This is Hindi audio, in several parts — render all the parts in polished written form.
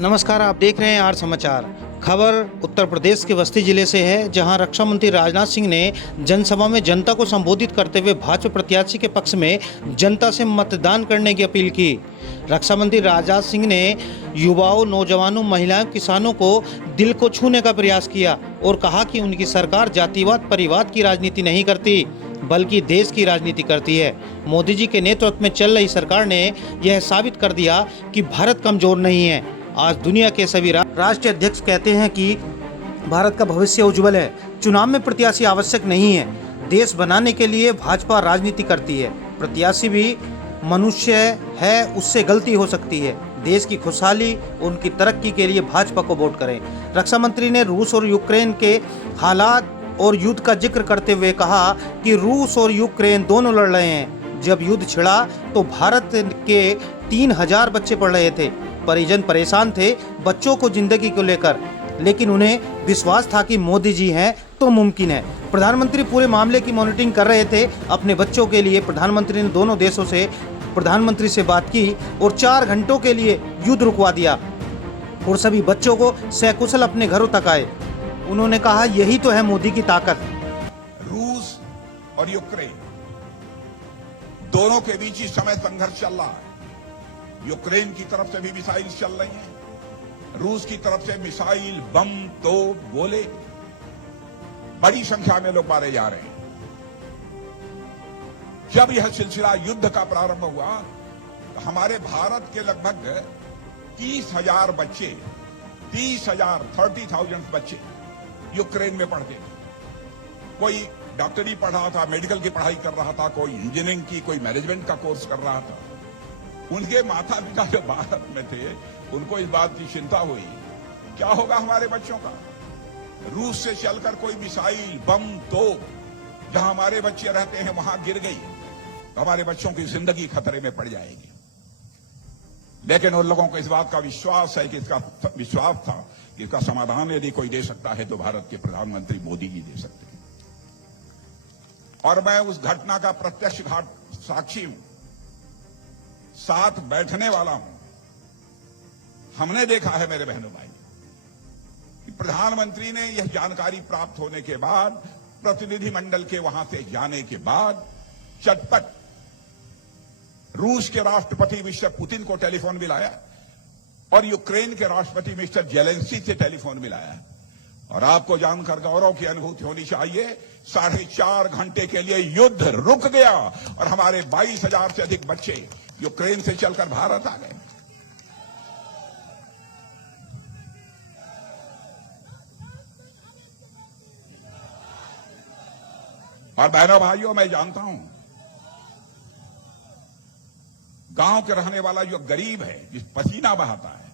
नमस्कार, आप देख रहे हैं आर समाचार। खबर उत्तर प्रदेश के बस्ती जिले से है, जहां रक्षा मंत्री राजनाथ सिंह ने जनसभा में जनता को संबोधित करते हुए भाजपा प्रत्याशी के पक्ष में जनता से मतदान करने की अपील की। रक्षा मंत्री राजनाथ सिंह ने युवाओं, नौजवानों, महिलाओं, किसानों को दिल को छूने का प्रयास किया और कहा कि उनकी सरकार जातिवाद, परिवाद की राजनीति नहीं करती, बल्कि देश की राजनीति करती है। मोदी जी के नेतृत्व में चल रही सरकार ने यह साबित कर दिया कि भारत कमजोर नहीं है। आज दुनिया के सभी राष्ट्रीय अध्यक्ष कहते हैं कि भारत का भविष्य उज्जवल है। चुनाव में प्रत्याशी आवश्यक नहीं है, देश बनाने के लिए भाजपा राजनीति करती है। प्रत्याशी भी मनुष्य है, उससे गलती हो सकती है। देश की खुशहाली, उनकी तरक्की के लिए भाजपा को वोट करें। रक्षा मंत्री ने रूस और यूक्रेन के हालात और युद्ध का जिक्र करते हुए कहा कि रूस और यूक्रेन दोनों लड़ रहे हैं। जब युद्ध छिड़ा तो भारत के 3000 बच्चे पढ़ रहे थे। परिजन परेशान थे बच्चों को जिंदगी को लेकर, लेकिन उन्हें विश्वास था कि मोदी जी हैं तो मुमकिन है। प्रधानमंत्री पूरे मामले की मॉनिटरिंग कर रहे थे। अपने बच्चों के लिए प्रधानमंत्री ने दोनों देशों से प्रधानमंत्री से बात की और 4 घंटों के लिए युद्ध रुकवा दिया और सभी बच्चों को सकुशल अपने घरों तक आए। उन्होंने कहा, यही तो है मोदी की ताकत। रूस और यूक्रेन दोनों के बीच इस समय संघर्ष चल रहा है। यूक्रेन की तरफ से भी मिसाइल चल रही हैं, रूस की तरफ से मिसाइल, बम, तोप, गोले, बड़ी संख्या में लोग मारे जा रहे हैं। जब यह सिलसिला युद्ध का प्रारंभ हुआ तो हमारे भारत के लगभग 30,000 बच्चे, 30,000 बच्चे यूक्रेन में पढ़ते थे। कोई डॉक्टरी पढ़ रहा था, मेडिकल की पढ़ाई कर रहा था, कोई इंजीनियरिंग की, कोई मैनेजमेंट का कोर्स कर रहा था। उनके माता पिता जो भारत में थे, उनको इस बात की चिंता हुई, क्या होगा हमारे बच्चों का। रूस से चलकर कोई मिसाइल, बम, तोप जहां हमारे बच्चे रहते हैं वहां गिर गई तो हमारे बच्चों की जिंदगी खतरे में पड़ जाएगी। लेकिन उन लोगों को इस बात का विश्वास है कि विश्वास था कि इसका समाधान यदि कोई दे सकता है तो भारत के प्रधानमंत्री मोदी जी दे सकते हैं। और मैं उस घटना का प्रत्यक्ष साक्षी हूं, साथ बैठने वाला हूं। हमने देखा है मेरे बहनों भाई कि प्रधानमंत्री ने यह जानकारी प्राप्त होने के बाद, प्रतिनिधिमंडल के वहां से जाने के बाद चटपट रूस के राष्ट्रपति मिस्टर पुतिन को टेलीफोन मिलाया और यूक्रेन के राष्ट्रपति मिस्टर जेलेंस्की से टेलीफोन मिलाया। और आपको जानकर गौरव की अनुभूति होनी चाहिए, 4.5 घंटे के लिए युद्ध रुक गया और हमारे 22,000 से अधिक बच्चे यूक्रेन से चलकर भारत आ गए। और बहनों भाइयों, मैं जानता हूं गांव के रहने वाला जो गरीब है, जिस पसीना बहाता है,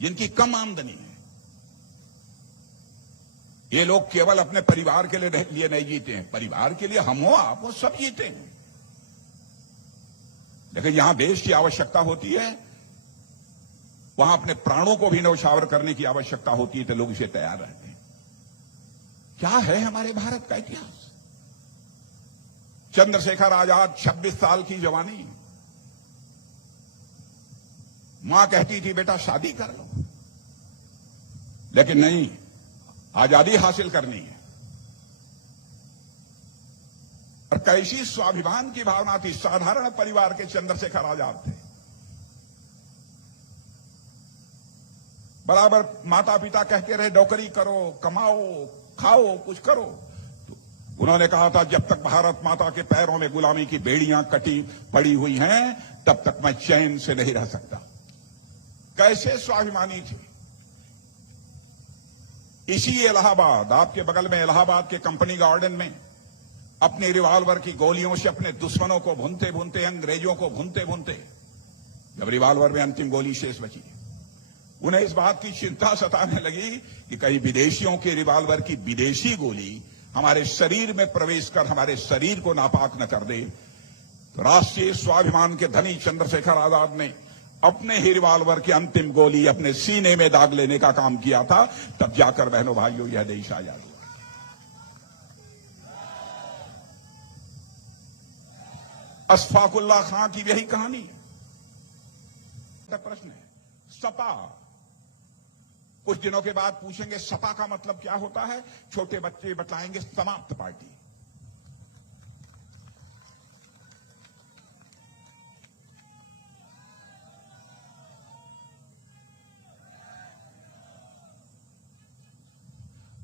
जिनकी कम आमदनी है, ये लोग केवल अपने परिवार के लिए नहीं जीते हैं। परिवार के लिए हम हो, आप हो, सब जीते हैं। लेकिन यहां देश की आवश्यकता होती है, वहां अपने प्राणों को भी न्यौछावर करने की आवश्यकता होती है, तो लोग इसे तैयार रहते हैं। क्या है हमारे भारत का इतिहास? चंद्रशेखर आजाद, 26 साल की जवानी, मां कहती थी बेटा शादी कर लो, लेकिन नहीं, आजादी हासिल करनी है। और कैसी स्वाभिमान की भावना थी। साधारण परिवार के चंद्रशेखर आजाद थे। बराबर माता पिता कहते रहे नौकरी करो, कमाओ, खाओ, कुछ करो। तो उन्होंने कहा था, जब तक भारत माता के पैरों में गुलामी की बेड़ियां कटी पड़ी हुई हैं, तब तक मैं चैन से नहीं रह सकता। कैसे स्वाभिमानी थे। इसी इलाहाबाद, आपके बगल में इलाहाबाद के कंपनी गार्डन में अपने रिवॉल्वर की गोलियों से अपने दुश्मनों को भूनते भूनते, अंग्रेजों को भूनते भूनते, जब रिवॉल्वर में अंतिम गोली शेष बची, उन्हें इस बात की चिंता सताने लगी कि कहीं विदेशियों के रिवॉल्वर की विदेशी गोली हमारे शरीर में प्रवेश कर हमारे शरीर को नापाक न कर दे। तो राष्ट्रीय स्वाभिमान के धनी चंद्रशेखर आजाद ने अपने ही रिवॉल्वर की अंतिम गोली अपने सीने में दाग लेने का काम किया था। तब जाकर बहनों भाइयों यह देश आजाद हुआ। अशफाकुल्लाह खां की यही कहानी है। प्रश्न है, सपा कुछ दिनों के बाद पूछेंगे सपा का मतलब क्या होता है, छोटे बच्चे बताएंगे समाप्त पार्टी।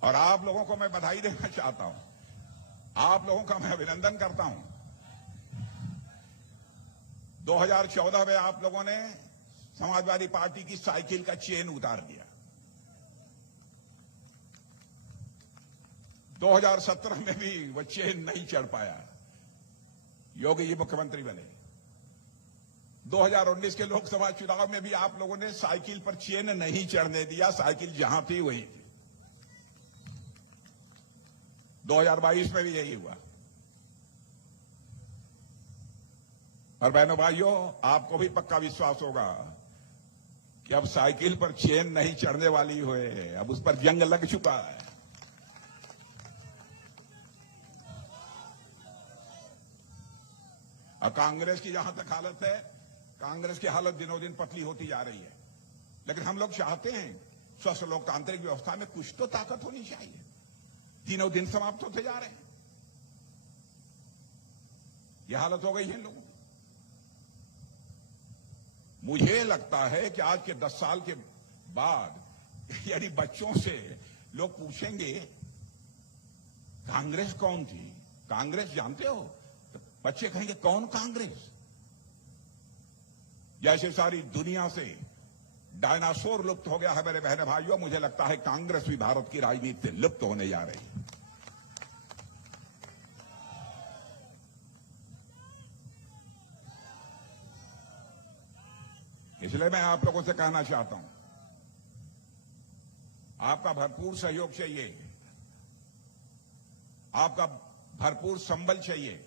और आप लोगों को मैं बधाई देना चाहता हूं, आप लोगों का मैं अभिनंदन करता हूं। 2014 में आप लोगों ने समाजवादी पार्टी की साइकिल का चेन उतार दिया। 2017 में भी वो चेन नहीं चढ़ पाया, योगी जी मुख्यमंत्री बने। 2019 के लोकसभा चुनाव में भी आप लोगों ने साइकिल पर चेन नहीं चढ़ने दिया, साइकिल जहां थी वहीं थी। 2022 में भी यही हुआ। और बहनों भाइयों, आपको भी पक्का विश्वास होगा कि अब साइकिल पर चेन नहीं चढ़ने वाली हुए, अब उस पर जंग लग चुका है। और कांग्रेस की जहां तक हालत है, कांग्रेस की हालत दिनों दिन पतली होती जा रही है। लेकिन हम लोग चाहते हैं स्वस्थ लोकतांत्रिक व्यवस्था में कुछ तो ताकत होनी चाहिए। दिनों दिन समाप्त होते जा रहे हैं, यह हालत हो गई है इन लोगों की। मुझे लगता है कि आज के 10 साल के बाद यदि बच्चों से लोग पूछेंगे कांग्रेस कौन थी, कांग्रेस जानते हो, तो बच्चे कहेंगे कौन कांग्रेस। जैसे सारी दुनिया से डायनासोर लुप्त हो गया है मेरे बहने भाइयों, मुझे लगता है कांग्रेस भी भारत की राजनीति से लुप्त होने जा रही है। इसलिए मैं आप लोगों से कहना चाहता हूं, आपका भरपूर सहयोग चाहिए, आपका भरपूर संबल चाहिए।